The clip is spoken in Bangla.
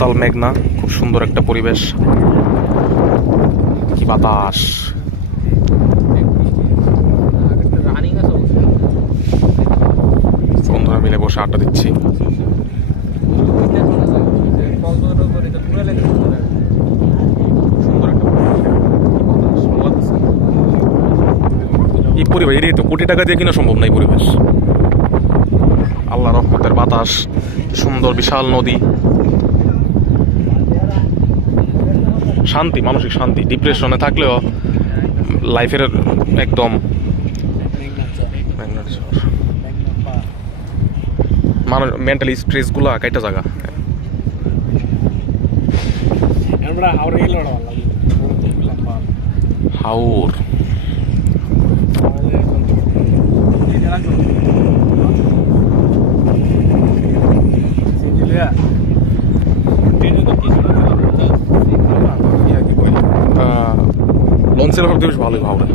উতাল মেঘনা, খুব সুন্দর একটা পরিবেশ। কি বাতাস। বন্ধুরা মিলে বসে আড্ডা দিচ্ছি। এই পরিবেশ, এটাই তো, কোটি টাকা দিয়ে কিনা সম্ভব না পরিবেশ। আল্লাহ রহমতের বাতাস, সুন্দর বিশাল নদী। শান্তি মানসিক শান্তি। ডিপ্রেশনে থাকলেও লাইফের একদম মানুষ মেন্টালি স্ট্রেসগুলো কাইটা জায়গা। হাউর Yeah. লঞ্চের ব্যাপারটা বেশ ভালোই ভাবনা